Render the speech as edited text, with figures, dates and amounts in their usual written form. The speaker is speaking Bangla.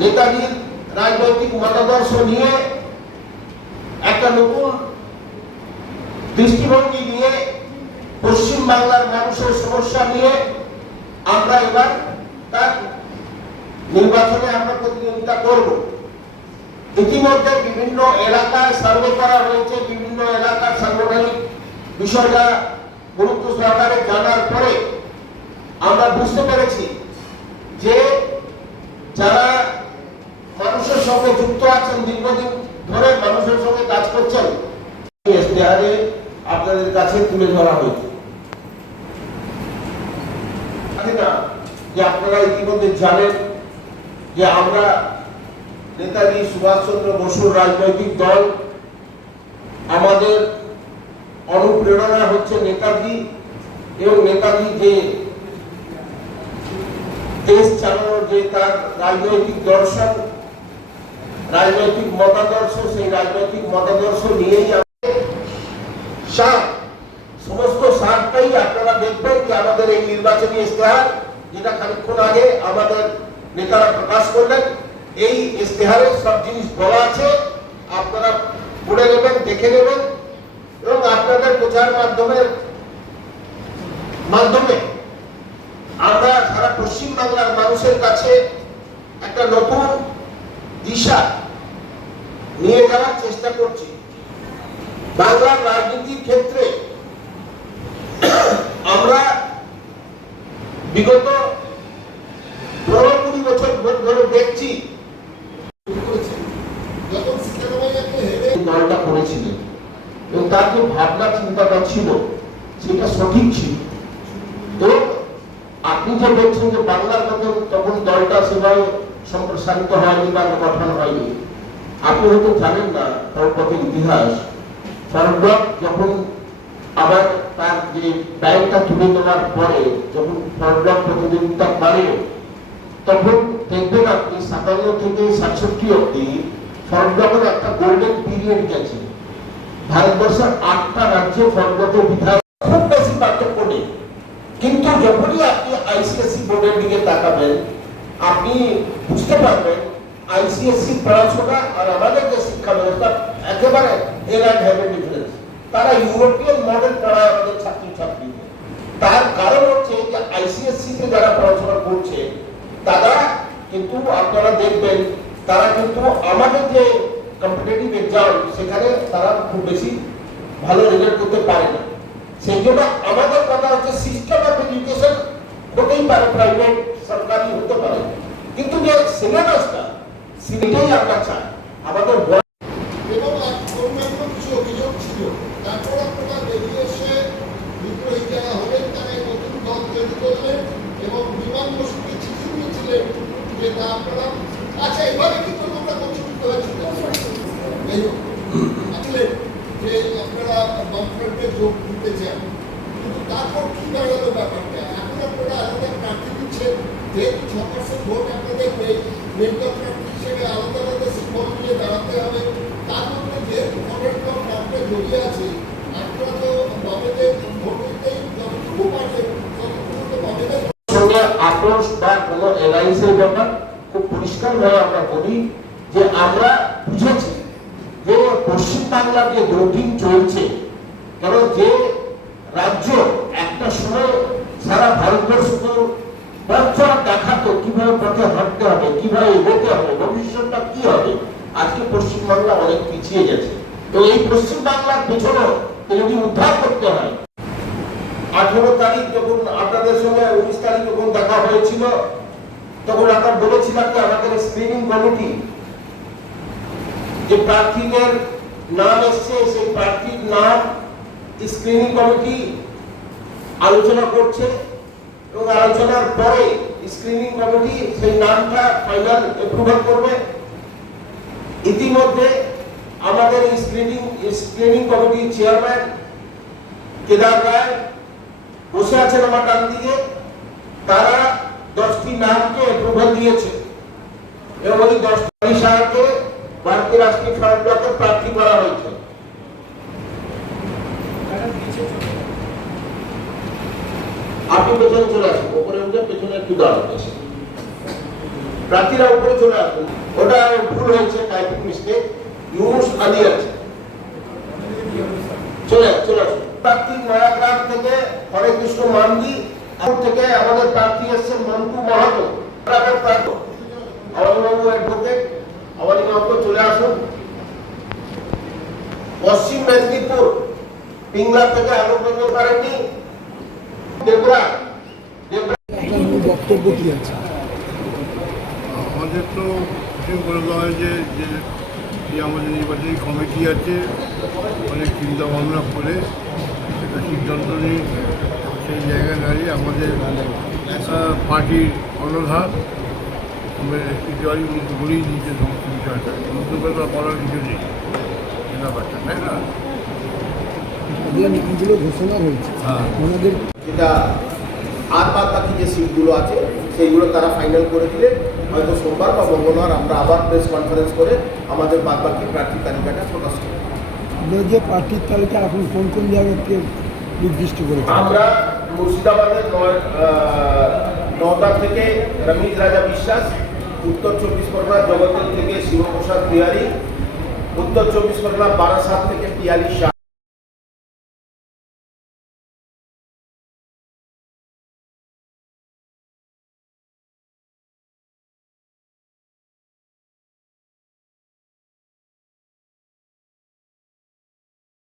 নেতাজির রাজনৈতিক মতাদর্শ নিয়ে একটা নতুন দৃষ্টিভঙ্গি নিয়ে পশ্চিম বাংলার মানুষের সমস্যা নিয়ে আমরা এবার তার নির্বাচনে আমরা প্রতিদ্বন্দ্বিতা করব। ইতিমধ্যে বিভিন্ন এলাকায় সার্ভে করা হয়েছে, বিভিন্ন এলাকার সাংগঠনিক বিষয়টা গুরুত্ব সহকারে জানার পরে আমরা বুঝতে পেরেছি যে যারা মানুষের সঙ্গে যুক্ত আছেন, দীর্ঘদিন ধরে মানুষের সঙ্গে কাজ করছেন, ইশতেহারে আপনাদের কাছে তুলে ধরা হয়েছে। যে আপনারা ইতিমধ্যে জানেন যে আমরা নেতাজি সুভাষচন্দ্র বসুর রাজনৈতিক দল, আমাদের অনুপ্রেরণা হচ্ছে নেতাজি এবং নেতাজি যে দেশ চালানোর যে তার রাজনৈতিক দর্শন, রাজনৈতিক মতাদর্শ, সেই রাজনৈতিক মতাদর্শ নিয়েই সমস্ত সারটাই আপনারা দেখবেন যে আমাদের এই নির্বাচনী ইশতেহার, যেটা খানিকক্ষণ আগে আমাদের নেতারা প্রকাশ করলেন, এই ইশতেহারে সব জিনিস বলা আছে। আপনারা পড়ে নেবেন, দেখে নেবেন এবং আপনাদের প্রচার মাধ্যমে আমরা সারা পশ্চিম বাংলার মানুষের কাছে একটা নতুন দিশা নিয়ে যাওয়ার চেষ্টা করছি। বাংলার রাজনীতির ক্ষেত্রে আমরা বিগত 15-20 বছর ধরে দেখছি দলটা করেছিলেন এবং তার যে ভাবনা চিন্তাটা ছিল সেটা সঠিক ছিল। তো আপনি যে বলছেন যে বাংলার মতন তখন দলটা সেভাবে সম্প্রসারিত হয়নি বা গঠন হয়নি, আপনি হয়তো জানেন না ফরওয়ার্ডের ইতিহাস। ফরওয়ার্ড যখন আবার তার যে ব্যাংকটা তুলে নেওয়ার পরে যখন ফরওয়ার্ড প্রতিযোগিতা করে, তখন দেখবেন আপনি 57 থেকে 67 অব্দি ফরওয়ার্ডের একটা গোল্ডেন পিরিয়ড গেছে। ভারতবর্ষের 8টা রাজ্যে ফরওয়ার্ডের বিধায়ক খুব বেশি পার্থক্য নেই, কিন্তু যখনই আপনি আইসিএসসি বোর্ডের দিকে তাকাবেন আপনি বুঝতে পারবেন আইসিএসসি পড়াশোনা আর আমাদের যে শিক্ষা ব্যবস্থা একেবারে এর অ্যান্ড হেভেন ডিফারেন্স। তারা ইউরোপিয়ান মডেল পড়ায় আমাদের ছাত্রছাত্রীদের। তার কারণ হচ্ছে যে আইসিএসসি তে যারা পড়াশোনা করছে তারা কিন্তু আপনারা দেখবেন তারা কিন্তু আমাদের যে কম্পিটিটিভ এক্সাম সেখানে তারা খুব বেশি ভালো রেজাল্ট করতে পারে না। সেই জন্য আমাদের কথা হচ্ছে সিস্টেম অফ এডুকেশন হতেই পারে, প্রাইভেট সরকারি হতে পারে, কিন্তু যে সিলেবাসটা সেটাই আমরা চাই আমাদের। এবং অন্যান্য কিছু অভিযোগ ছিল, তারপর আপনারা বেরিয়ে এসে বিদ্রোহী যারা হলেন তারা নতুন দল তৈরি করলেন এবং বিমান বসুকে চিঠি দিয়েছিলেন যে তা আপনারা আচ্ছা এবারে কিন্তু তোমরা কনসিডার করেছিল আসলে যে আপনারা বামফ্রন্টে যোগ দিতে চান, কিন্তু তারপর কি দাঁড়ালো ব্যাপারটা? এখন আপনারা আলাদা প্রার্থী দিচ্ছেন, যেহেতু 6% ভোট আপনাদের মেডিকেল প্রার্থী হিসেবে আলাদা আলাদা সিম্বল নিয়ে দাঁড়াতে হবে, তার মধ্যে যেহেতু কংগ্রেস আপনার জড়িয়ে আছে, আপনারা তো বামেদের ভোট দিতেই যতটুকু পারছেন ততটুকু তো বামেদের সঙ্গে আপোষ বা কোনো এলাইন্সের ব্যাপার খুব পরিষ্কারভাবে আমরা বলি যে আমরা বুঝেছি যে পশ্চিম বাংলার যে দৌড়িং চলছে, কারণ যে রাজ্য একটা সময় সারা ভারতবর্ষকে পথ দেখাতো কিভাবে পথে হাঁটতে হবে, কিভাবে এগোতে হবে, ভবিষ্যৎটা কি হবে, আজকে পশ্চিম বাংলা অনেক পিছিয়ে গেছে। তো এই পশ্চিম বাংলার পেছনে যদি উদ্ধার করতে হয়, 18 তারিখ যখন আপনাদের সঙ্গে 19 তারিখ যখন দেখা হয়েছিল তখন আমরা বলেছিলাম যে আমাদের স্ক্রিনিং কমিটি যে প্রার্থীদের নাম এসছে সেই প্রার্থীর নাম স্ক্রিনিং কমিটি আলোচনা করছে এবং আলোচনার পরে স্ক্রিনিং কমিটি সেই নামটা ফাইনাল অ্যাপ্রুভাল করবে। ইতিমধ্যে আমাদের স্ক্রিনিং কমিটির চেয়ারম্যান কেদার রায় বসে আছেন আমার ডান দিকে, তারা 10টি নামকে অ্যাপ্রুভাল দিয়েছে এবং ওই 10টি সালকে ভারতীয় রাষ্ট্রীয় ফ্রন্টকে প্রার্থী করা হয়েছে। আপনি পেছনে চলে আসুন, ওপরে উঠে পেছনে একটু দাঁড়ান। প্রার্থীরা উপরে চলে আসুন। ওটা ভুল হয়েছে, টাইপিং মিস্টেক। ইউনুস আলী আছে, চলে আসুন। প্রার্থী নয়াগ্রাম থেকে হরে কৃষ্ণ মান্ডি, থেকে আমাদের প্রার্থী এসছেন মন্টু মাহাতো, প্রার্থী আওয়ালিবাবু অ্যাডভোকেট, আওয়ালিবাবু চলে আসুন। পশ্চিম মেদিনীপুর পিংলা থেকে আলোক রঞ্জন কারেন্নি, দেবরা বক্তব্য কি আছে? আমাদের তো কিছু বলে দেওয়া হয়েছে যে আমাদের নির্বাচনী কমিটি আছে, অনেক চিন্তা ভাবনা করে একটা সিদ্ধান্ত নিয়ে সেই জায়গায় দাঁড়িয়ে আমাদের পার্টির অনধার আমরা একটি জলই বলেই দিয়েছে সমস্ত বিষয়টা, নতুন করে বলার কিছু নেই ব্যাপারটা, তাই না? তাদের নামগুলো ঘোষণা হয়েছে, ওনাদের যেটা আর বাদ বাকি যে সিটগুলো আছে সেইগুলো তারা ফাইনাল করে দিলে হয়তো সোমবার বা মঙ্গলবার আমরা আবার প্রেস কনফারেন্স করে আমাদের বাদ বাকি প্রার্থী তালিকাটা প্রকাশ করব। আপনাদের যে পার্টির তালিকা এখন কোন কোন জায়গাকে নির্দিষ্ট করেছে? আমরা মুর্শিদাবাদের নওদা থেকে রমিজ রাজা বিশ্বাস, উত্তর 24 পরগনা জগতের থেকে শিবপ্রসাদ বিহারী, উত্তর 24 পরগনা বারাসাত থেকে পিয়ালি শাহ।